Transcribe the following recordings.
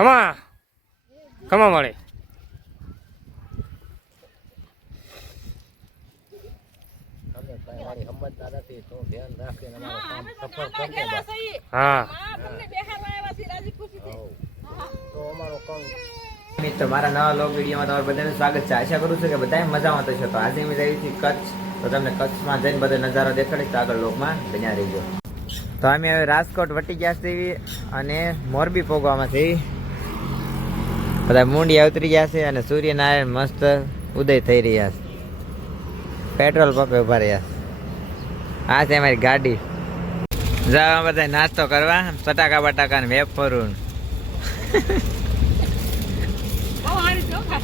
ખમા ખમા મળે મિત્રો, મારા નવા લોગ વિડીયોમાં તમારું બધાનું સ્વાગત છે. આશા કરું છું કે બધા મજામાં થશે તો આજે મેં જઈ હતી કચ્છ. તો તમને કચ્છમાં જઈને બધો નજારો દેખાડીશ. તો આગળ લોકમાં બન્યા રહીજો. તો અમે હવે રાજકોટ વટી ગયા છીએ અને મોરબી પોગવામાં છે બધા મુંડિયા ઉતરી ગયા છે અને સૂર્યનારાયણ મસ્ત ઉદય થઈ રહ્યા છે. પેટ્રોલ પંપે ઊભા રહ્યા છે. આ છે અમારી ગાડી. જવા બધા નાસ્તો કરવા. ફટાકા બટાકા ને વેફરું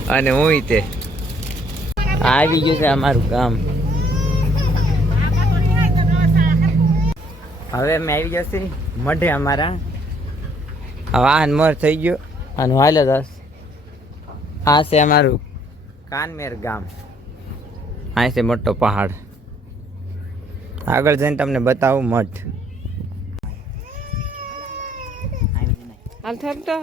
અને હું તે. આવી ગયું છે અમારું ગામ. હવે અમે આવી જશે. મઢે અમારા. વાહન મોર થઈ ગયો. અને હાલે દસ આ છે અમારું કાનમેર ગામ. અહીં છે મોટો પહાડ. આગળ જઈને તમને બતાવું મઠ. હાલ થર તો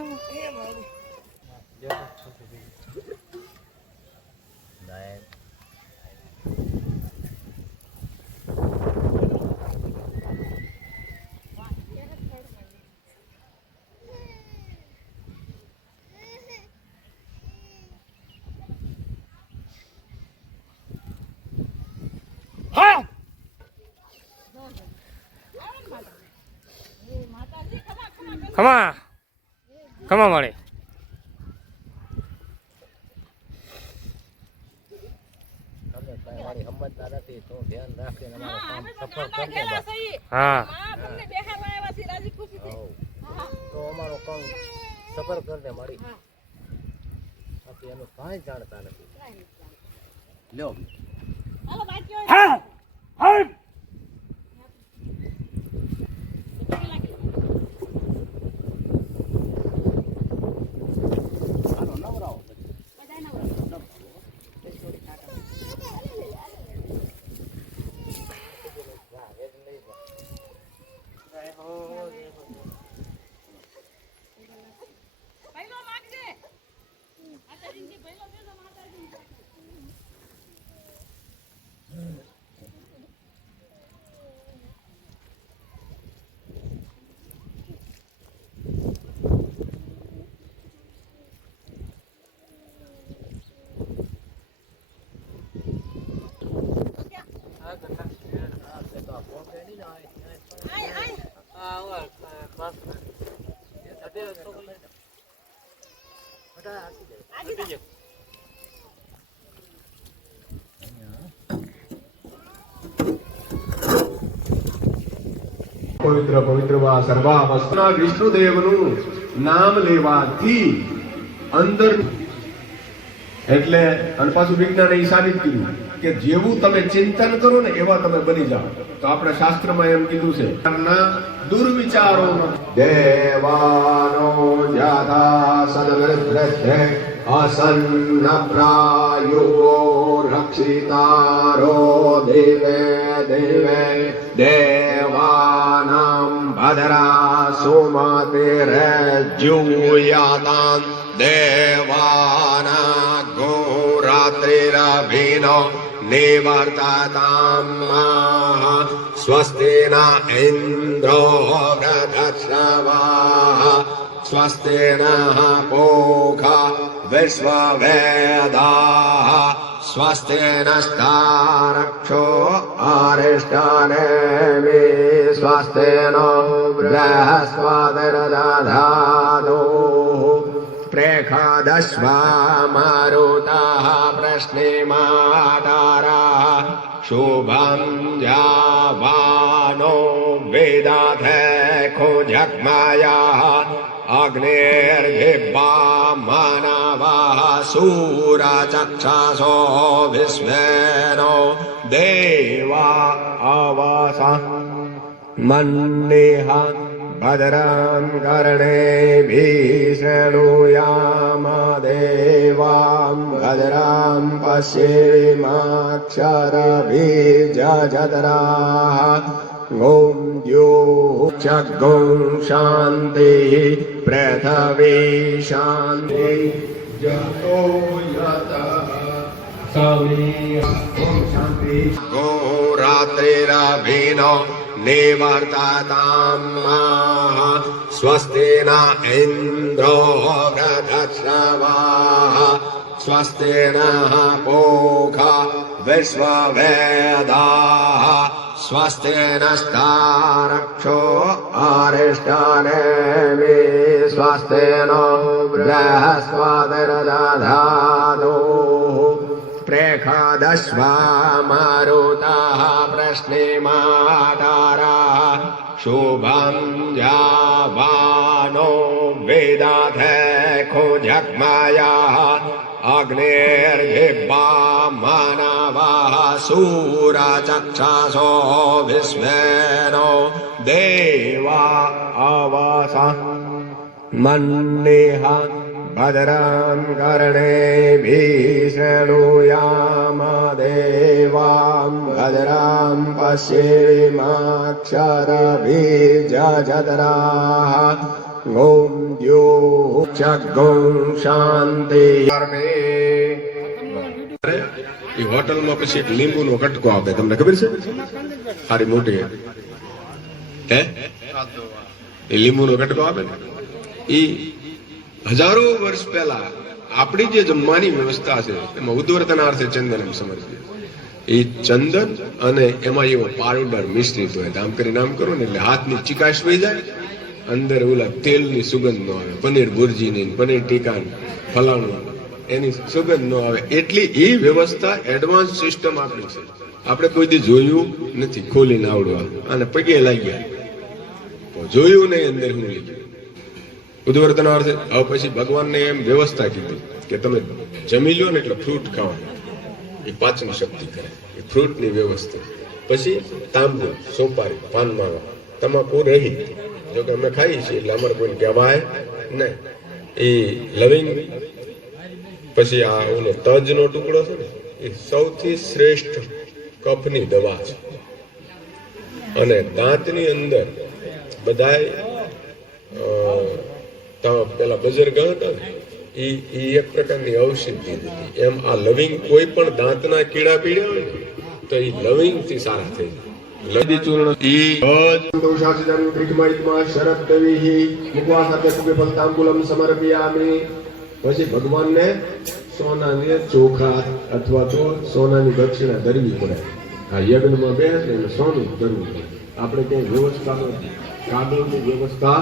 ખમા ખમા મળે અમે કાંઈ મારી સમજતા નથી તું ધ્યાન રાખીને અમારું કામ સફળ કરજે બા. હા. તો અમારું કામ સફળ કરીને મારી. બાકી એનું કાંઈ જાણતા નથી. લ્યો. પવિત્ર પવિત્ર વા સર્વાવસ્થા વિષ્ણુદેવનું નામ લેવાથી અંદર એટલે અને પાછું વિજ્ઞાને સાબિત કર્યું. કે જેવું તમે ચિંતન કરો ને એવા તમે બની જાઓ. તો આપણે શાસ્ત્રમાં એમ કીધું છે દુર્વિચારો દેવાનો જાતા સદવૃદ્ધે અસન્ન પ્રાયો રક્ષિતારો દેવે દેવે. દેવાનાં ભદ્રા સુમતિરજ્યુયાતાં દેવાના ગોરાત્રિરભિનો निर्ताम् स्वस्तेन इन्द्रो वध्र स्वस्ति नः पोखा विश्ववेदाः। स्वस्ति स्था आरिष्टानेमि स्वस्ति नो वृस्वादिन મારુતઃ પ્રશ્નેમાતારા શુભં જાવાનો વેદાથે ખોજગ્માયા અગ્નિર્ભિબ્બા માનવઃ સૂરચક્ષસો વિશ્વેનો દેવા અવસા મન્નેહ ભદ્રાં કર્ણેभिः शृणुयाम देवां भद्रां पश्येमाक्षरभिजजतराः ॐ द्योः चगुं शान्तिः पृथ्वी शान्तिः जतो यतः गो रात्रिरभिनो निवर्तताम् माः स्वस्ति न इन्द्रो वृधश्रवाः। स्वस्ति नः पूखा विश्ववेदाः। स्वस्ति नस्तारक्षो अरिष्टानेमि स्वस्ति नो बृहस्पतिर्दधातुः। प्रेखादश्वा मारुताः प्रश्नेमाटाराः शुभं जावानो वेदाथे खुजग्मयाः अग्नेर्जिह्वा मानवाः सूरचक्षासो विस्मेनो देवा अवसा मन्नेह भद्रां कर्णेभिः शृणुयाम देवां भद्रां पश्येमाक्षरभिजजतराः ॐ द्योः चगुं શાંતિ એ હોટલમાં પછી એક લીંબુનો કટકો આપે તમને ખબર છે સારી મોટી હે એ લીંબુનો કટકો આપે ને એ હજારો વર્ષ પહેલા આપણી જે જમવાની વ્યવસ્થા છે એમાં ઉદ્વર્તનાર્થે ચંદન એમ સમજીએ એ ચંદન અને એમાં એવો પાવડર મિશ્રિત હોય તો આમ કરીને આમ કરો ને એટલે હાથની ચિકાશ વહી જાય અંદર ઓલા તેલની સુગંધ ન આવે, પનીર ભુરજીની પનીર ટીકાની, ફલાણું એની સુગંધ ન આવે. એટલી એ વ્યવસ્થા એડવાન્સ સિસ્ટમ આપણી છે. આપણે કોઈ જોયું નથી, ખોલીને આવડવા. અને પગે લાગ્યા. જોયું નહીં, અંદર હું ઉદ્વર્તન અર્થ, હવે પછી ભગવાનને એમ વ્યવસ્થા કીધી કે તમે જમી લો ને એટલે ફ્રૂટ ખાવાનું. એ પાચન શક્તિ કરે. એ ફ્રૂટની વ્યવસ્થા. પછી તાંબુ, સોપારી, પાન મારવા. તમાકુ રહી. જો કે અમે ખાઈએ છીએ એટલે અમારે કોઈને કહેવાય નહીં. એ લવિંગ, પછી આ ઓલો તજનો ટુકડો છે ને, એ સૌથી શ્રેષ્ઠ કફની દવા છે. અને દાંતની અંદર બધાય પેલા બજરગ હતા ને એ એ એક પ્રકારની ઔષધિ હતી. એમ આ લવિંગ કોઈ પણ દાંતના કીડા પીડ્યા હોય ને, તો એ લવિંગથી સારા થઈ જાય. લવિંગ ચૂર્ણ ઈ દોષાસિદં ગ્રીકમયિતમાં શરદ દવિહિ મુખવા સાથે કુબે પછી ભગવાનને સોનાની ચોખા અથવા તો સોનાની દક્ષિણા ધરવી પડે આ યજ્ઞમાં બે એટલે સોનું ધરવું પડે આપણે ક્યાંય વ્યવસ્થા નથી કાગળની વ્યવસ્થા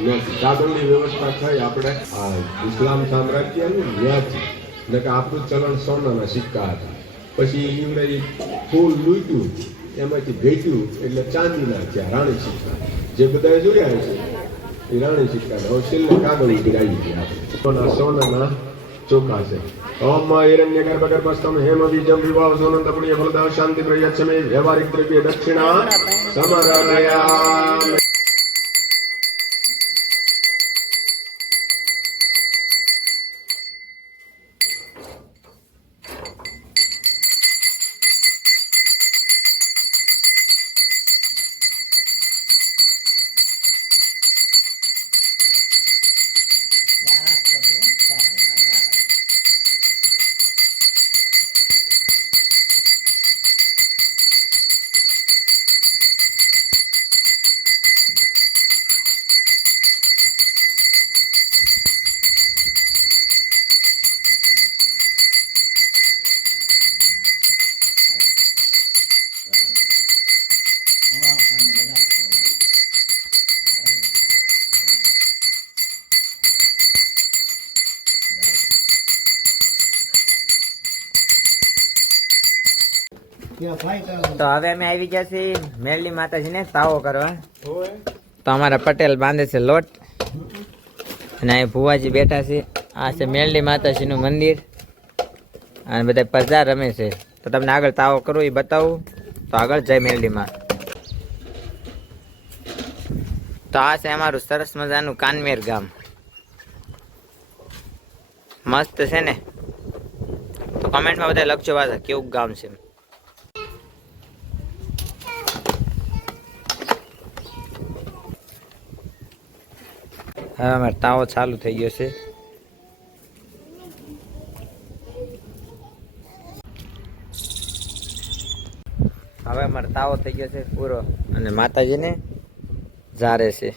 નથી કાગળની વ્યવસ્થા થઈ આપણે આ ઇસ્લામ સામ્રાજ્યનું વ્યાજથી એટલે કે આપણું ચલણ સોનાના સિક્કા હતા પછી એમણે ફૂલ લૂંટ્યું એમાંથી ભેગ્યું એટલે ચાંદીના થયા રાણી સિક્કા જે બધાએ જોયા છે એ રાણી સિક્કા હવે છેલ્લે કાગળ આવી ગયા સોના સોનાના ચોખા છે. ઓમ હિરણ્ય ગર્ભ ગર્ભસ્થમ હેમ બીજમ વિવાહ સોનમ તપણીય ફલદા શાંતિ પ્રયચ્છમે વ્યવહારિક દ્રવ્ય દક્ષિણા. સમરણયા તો હવે અમે આવી ગયા છીએ મેરલી માતાજીને તાવો કરવા. તો અમારા પટેલ બાંધે છે લોટ. અને અહીં ભુવાજી બેઠા છે. આ છે મેરલી માતાજીનું મંદિર. અને બધા પ્રજા રમે છે. તો તમને આગળ તાવો કરો, એ બતાવું. તો આગળ જય મેરલીમાં તો આ છે અમારું સરસ મજાનું કાનમેર ગામ. મસ્ત છે ને? તો કમેન્ટમાં બધા લખજો પાછા કેવું ગામ છે હવે અમારે તાવો ચાલુ થઈ ગયો છે. હવે અમારે તાવો થઈ ગયો છે પૂરો અને માતાજીને જારે છે.